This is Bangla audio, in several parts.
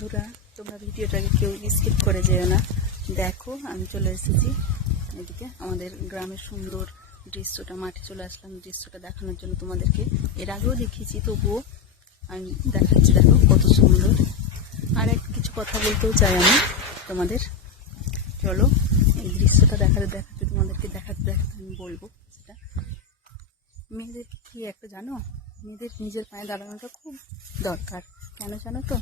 বন্ধুরা, তোমরা ভিডিওটাকে কেউ স্কিপ করে যেও না। দেখো, আমি চলে এসেছি এদিকে আমাদের গ্রামের সুন্দর দৃশ্যটা, মাঠে চলে আসলাম দৃশ্যটা দেখানোর জন্য তোমাদেরকে। এর আগেও দেখিয়েছি, তবুও আমি দেখাচ্ছি। দেখো কত সুন্দর। আর কিছু কথা বলতেও চাই আমি তোমাদের। চলো এই দৃশ্যটা দেখাতে তোমাদেরকে দেখাতে আমি বলবো। সেটা মেয়েদের কি একটা জানো, মেয়েদের নিজের পায়ে দাঁড়ানোটা খুব দরকার। কেন জানো তো?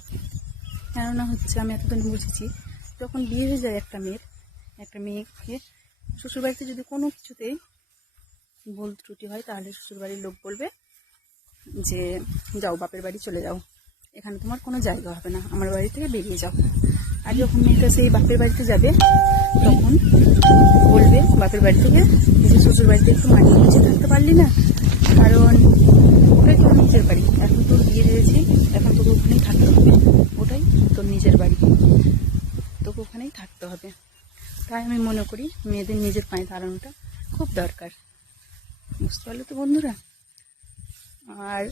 কেননা হচ্ছে, আমি এতদিন বুঝেছি, যখন বিয়ে হয়ে যায় একটা মেয়েকে শ্বশুরবাড়িতে যদি কোনো কিছুতেই ভুল ত্রুটি হয়, তাহলে শ্বশুরবাড়ির লোক বলবে যে যাও, বাপের বাড়ি চলে যাও, এখানে তোমার কোনো জায়গা হবে না, আমার বাড়ি থেকে বেরিয়ে যাও। আর যখন মেয়েটা সেই বাপের বাড়িতে যাবে, তখন বলবে বাপের বাড়ি থেকে যে শ্বশুর বাড়িতে একটু মাটি নিচে থাকতে পারলি না, কারণ ওটাই তোর নিজের বাড়ি, এখন তোর বিয়ে দিয়েছি, এখন তোকে ওখানেই থাকতে হবে, ওটাই তোর নিজের বাড়ি, তোকে ওখানেই থাকতে হবে। তাই আমি মনে করি মেয়েদের নিজের পায়ে দাঁড়ানোটা খুব দরকার। বুঝতে পারলে তো বন্ধুরা? আর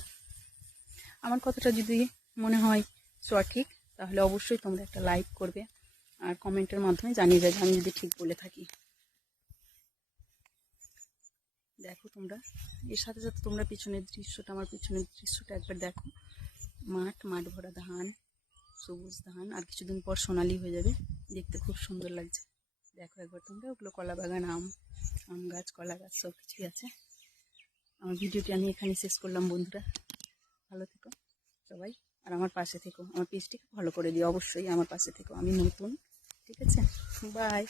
আমার কথাটা যদি মনে হয় সঠিক, তাহলে অবশ্যই তোমরা একটা লাইক করবে আর কমেন্টের মাধ্যমে জানিয়ে যাবে আমি যদি ঠিক বলে থাকি। দেখো তোমরা, এর সাথে সাথে তোমরা আমার পিছনের দৃশ্যটা একবার দেখো। মাঠ ভরা ধান, সবুজ ধান, আর কিছুদিন পর সোনালি হয়ে যাবে, দেখতে খুব সুন্দর লাগছে। দেখো একবার তোমরা, ওগুলো কলা বাগান, আম গাছ, কলা গাছ, সব কিছুই আছে। আমার ভিডিওটি আমি এখানে শেষ করলাম বন্ধুরা। ভালো থেকো সবাই, আর আমার পাশে থেকো, আমার পেজটিকে ফলো করে দিও, অবশ্যই আমার পাশে থেকো, আমি নতুন, ঠিক আছে? বাই।